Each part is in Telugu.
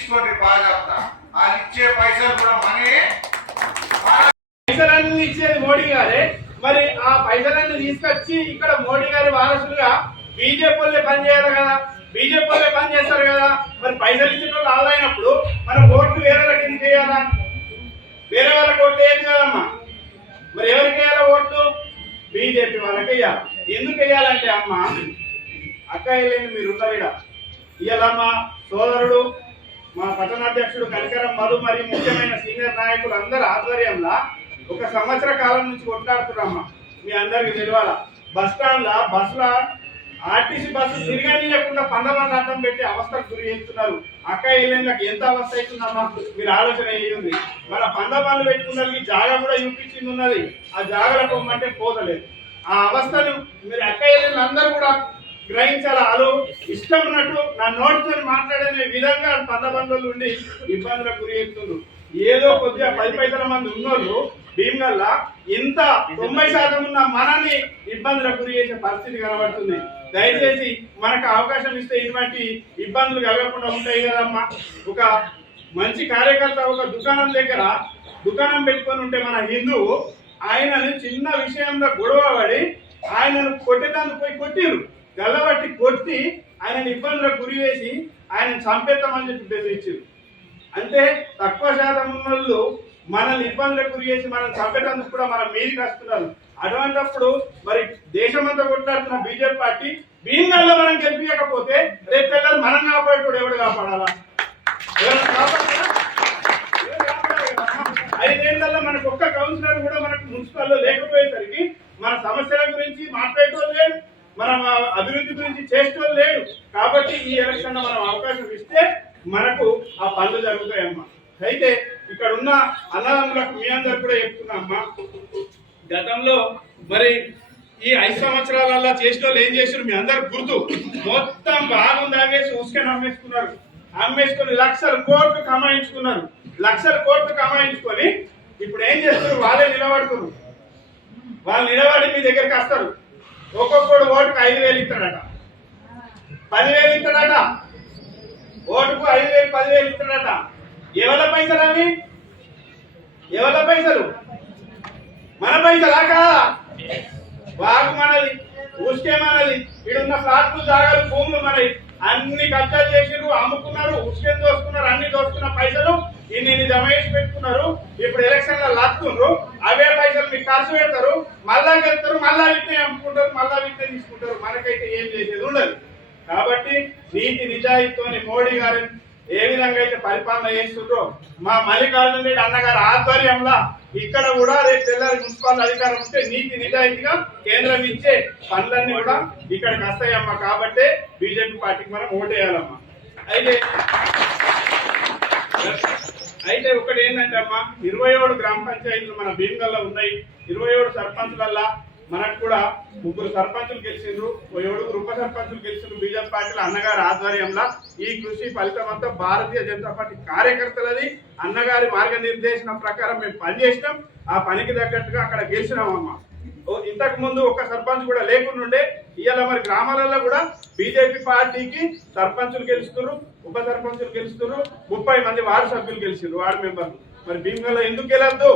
తీసుకోండి బాగా. వాళ్ళు ఇచ్చే పైసలు కూడా పైసలన్నీ ఇచ్చేది మోడీ గారే. మరి ఆ పైసలన్నీ తీసుకొచ్చి ఇక్కడ మోడీ గారి వారసులుగా బీజేపీ వాళ్ళే పని చేయాలి కదా, బీజేపీ వాళ్ళే పని చేస్తారు కదా. మరి పైసలు ఇచ్చిన వాళ్ళు ఆదాయినప్పుడు మనం ఓట్లు వేరే వాళ్ళకి ఎందుకు వేయాలా? వేరే వాళ్ళకి ఓట్లు వేయదు కదమ్మా. మరి ఎవరికి వేయాలా ఓట్లు? బీజేపీ వాళ్ళకి వేయాలి. ఎందుకు వేయాలంటే అమ్మ అక్కయ్యలేని మీరు ఉన్నారు ఇవాళ మా సోదరుడు మా పట్టణాధ్యక్షుడు కనికరం మధు మరియు ముఖ్యమైన సీనియర్ నాయకులు అందరి ఆధ్వర్యంలో 1 సంవత్సర కాలం నుంచి కొట్లాడుతున్నామ్మా. మీ అందరికి తెలియాల బస్ స్టాండ్ లా బస్సుల ఆర్టీసీ బస్సు తిరగనీయకుండా 100 మంది అడ్డం పెట్టి అవస్థకు గురి చేస్తున్నారు. అక్కయ్యలకు ఎంత అవస్థ అవుతుందమ్మా మీరు ఆలోచన చేయండి. మన 100 మంది పెట్టుకున్నది జాగా కూడా చూపించింది ఉన్నది, ఆ జాగాలో పోమంటే పోతలేదు. ఆ అవస్థను మీరు అక్కయ్యలను అందరూ కూడా గ్రహించాలి. వాళ్ళు ఇష్టం ఉన్నట్టు నా నోటితో మాట్లాడే విధంగా 100 మంది ఉండి ఇబ్బందులకు గురి చేస్తున్నారు. ఏదో కొద్దిగా 10 పైసల మంది ఉన్నోళ్ళు భీమగల్లా ఇంత 90% ఉన్న మనల్ని ఇబ్బందులకు గురి చేసే పరిస్థితి కనబడుతుంది. దయచేసి మనకు అవకాశం ఇస్తే ఇటువంటి ఇబ్బందులు కలగకుండా ఉంటాయి కదమ్మా. ఒక మంచి కార్యకర్త ఒక దుకాణం దగ్గర దుకాణం పెట్టుకొని ఉంటే మన హిందువు ఆయనని చిన్న విషయంలో గొడవ పడి ఆయనను కొట్టేదానికి పోయి కొట్టిరు, గల్లబట్టి కొట్టి ఆయనను ఇబ్బందులకు గురి చేసి ఆయన చంపేస్తామని చెప్పి బెదిరించారు. అంటే తక్కువ శాతం ఉన్న వాళ్ళు మనల్ని ఇబ్బందులకు గురి చేసి మనం చంపేటందుకు కూడా మన మీదికి వస్తున్నారు. అటువంటిప్పుడు మరి దేశమంతా కొట్లాడుతున్న బీజేపీ పార్టీ భీమగల్లో మనం గెలిపించకపోతే రేపు పిల్లలు మనం కాపాడు ఎవడు కాపాడాలా? ఎవరైనా కాపాడాలా? 5 ఏళ్లలో మనకు ఒక్క కౌన్సిలర్ కూడా మనకు మున్సిపల్లో లేకపోయేసరికి మన సమస్యల గురించి మాట్లాడటం లేదు, మన అభివృద్ధి గురించి చేసేటోళ్ళు లేడు. కాబట్టి ఈ ఎలక్షన్ లో మనం అవకాశం ఇస్తే మనకు ఆ పనులు జరుగుతాయమ్మా. అయితే ఇక్కడ ఉన్న అన్నదమ్ములకు మీ అందరు కూడా చెప్తున్నామ్మా, గతంలో మరి ఈ 5 సంవత్సరాలలో చేసిన వాళ్ళు ఏం చేసారు మీ అందరు గుర్తు. మొత్తం బాగుంది ఆగేసి ఉసుకని అమ్మేసుకున్నారు, అమ్మేసుకొని లక్షల కోట్లు కమాయించుకున్నారు. లక్షల కోట్లు కమాయించుకొని ఇప్పుడు ఏం చేస్తారు? వాళ్ళే నిలబడుతున్నారు. వాళ్ళు నిలబడి మీ దగ్గరికి వస్తారు. ఒక్కొక్కడు ఓటుకు 5,000 ఇస్తాడట, 10,000 ఇస్తాడట, ఓటుకు 5,000 10,000 ఇస్తాడట. ఎవరి పైసలు అవి? ఎవరి పైసలు? మన పైసలా కాదా? వాగు మనది, ఉసుకే మనది, ఇడున్న ఫ్లాట్లు జాగాలు భూములు మనది. అన్ని కబ్జాలు చేసిరు, అమ్ముకున్నారు, ఉసుకేని దోసుకున్నారు, అన్ని దోసుకున్న పైసలు ఇన్ని జమ చేసి పెట్టుకున్నారు. ఇప్పుడు ఎలక్షన్ లో లాక్కుండ్రు, అవే పైసలు మీకు ఖర్చు పెడతారు, మళ్ళా వెళ్తారు, మళ్ళా వీటిని అమ్ముకుంటారు, మళ్ళా వీటిని తీసుకుంటారు. మనకైతే ఏం చేసేది ఉండదు. కాబట్టి నీతి నిజాయితీతోని మోడీ గారు ఏ విధంగా అయితే పరిపాలన చేస్తుండ్రో మా మల్లికార్జున రెడ్డి అన్నగారి ఆధ్వర్యంలో ఇక్కడ కూడా రేపు తెల్లారి మున్సిపల్ అధికారం ఉంటే నీతి నిజాయితీగా కేంద్రం ఇచ్చే పనులన్నీ కూడా ఇక్కడికి వస్తాయమ్మా. కాబట్టి బీజేపీ పార్టీకి మనం ఓటేయాలమ్మా. అయితే ఒకటి ఏంటంటే అమ్మా 27 గ్రామ పంచాయతీలు మన భీమగల్లో ఉన్నాయి. 27 సర్పంచులల్లా మనకు కూడా 3 సర్పంచులు గెలిచిండ్రు, 7 ఉప సర్పంచులు గెలిచిండ్రు. బీజేపీ పార్టీలో అన్నగారి ఆధ్వర్యంలో ఈ కృషి ఫలితం అంతా భారతీయ జనతా పార్టీ కార్యకర్తలది. అన్నగారి మార్గనిర్దేశనం ప్రకారం మేము పనిచేసినాం, ఆ పనికి తగ్గట్టుగా అక్కడ గెలిచినామమ్మా. ఇంతకు ముందు ఒక సర్పంచ్ కూడా లేకుండా ఇవాళ మరి గ్రామాలలో కూడా బీజేపీ పార్టీకి సర్పంచులు గెలుస్తున్నారు, ఉప సర్పంచులు గెలుస్తున్నారు, 30 మంది వార్డు సభ్యులు గెలిచారు, వార్డు మెంబర్లు. మరి భీమగల్లో ఎందుకు గెలద్దు?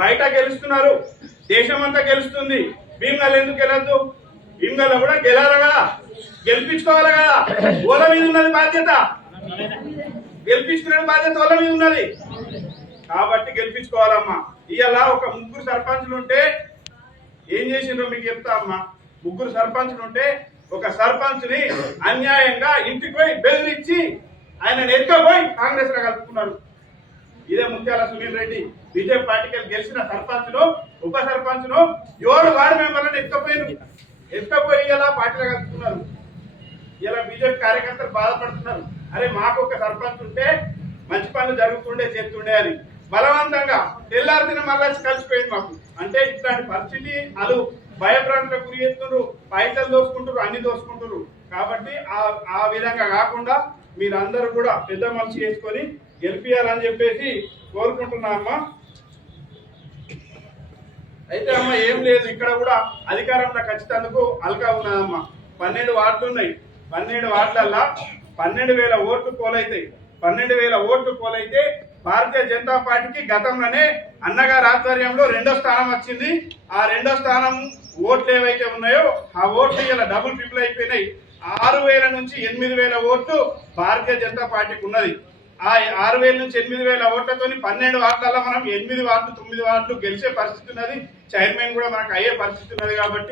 బయట గెలుస్తున్నారు, దేశమంతా గెలుస్తుంది, భీమగల్లో ఎందుకు గెలద్దు? భీమగల్లో కూడా గెలాలి కదా, గెలిపించుకోవాలి కదా. ఓల మీద ఉన్నది బాధ్యత, గెలిపించుకునే బాధ్యత ఓల మీద ఉన్నది. కాబట్టి గెలిపించుకోవాలమ్మా. ఇవాళ ఒక 3 సర్పంచులు ఉంటే ఏం చేసిండ్రో మీకు చెప్తా అమ్మా. 3 సర్పంచులు ఉంటే ఒక సర్పంచ్ ని అన్యాయంగా ఇంటికి పోయి బెదిరించి ఆయన ఎత్తుకపోయి కాంగ్రెస్ లో కలుపుకున్నారు. ఇదే ముత్యాల సునీల్ రెడ్డి బీజేపీ పార్టీకి గెలిచిన సర్పంచ్ను ఉప సర్పంచ్ను 7 వార్డు మెంబర్లను ఎత్తుకపోయి ఇలా పార్టీలో కలుపుకున్నారు. ఇలా బీజేపీ కార్యకర్తలు బాధపడుతున్నారు. అరే మాకు ఒక సర్పంచ్ ఉంటే మంచి పనులు జరుగుతుండే చేస్తుండే అని బలవంతంగా తెల్లారిన మళ్ళీ కలిసిపోయింది మాకు. అంటే ఇట్లాంటి పరిస్థితి వాళ్ళు భయభ్రాంతులకు గురి చేస్తున్నారు, పైసలు దోసుకుంటారు, అన్ని దోసుకుంటారు. కాబట్టి ఆ విధంగా కాకుండా మీరందరూ కూడా పెద్ద మనసు చేసుకొని గెలిపియాలని చెప్పేసి కోరుకుంటున్నా అమ్మా. అయితే అమ్మ ఏం లేదు, ఇక్కడ కూడా అధికారంలో ఖచ్చితందుకు అల్కా ఉన్నదమ్మా. 12 వార్డులు ఉన్నాయి. 12 వార్డులల్లా 12,000 ఓట్లు పోలైతాయి. 12,000 ఓట్లు పోలైతే భారతీయ జనతా పార్టీకి గతంలోనే అన్నగారి ఆధ్వర్యంలో 2వ స్థానం వచ్చింది. ఆ 2వ స్థానం ఓట్లు ఏవైతే ఉన్నాయో ఆ ఓట్లు ఇలా డబుల్ ట్రిపుల్ అయిపోయినాయి. 6,000 నుంచి 8,000 ఓట్లు భారతీయ జనతా పార్టీకి ఉన్నది. ఆ 6,000 నుంచి 8,000 ఓట్లతో 12 వార్డులలో మనం 8 వార్డులు 9 వార్డులు గెలిచే పరిస్థితి ఉన్నది. చైర్మన్ కూడా మనకు అయ్యే పరిస్థితి ఉన్నది. కాబట్టి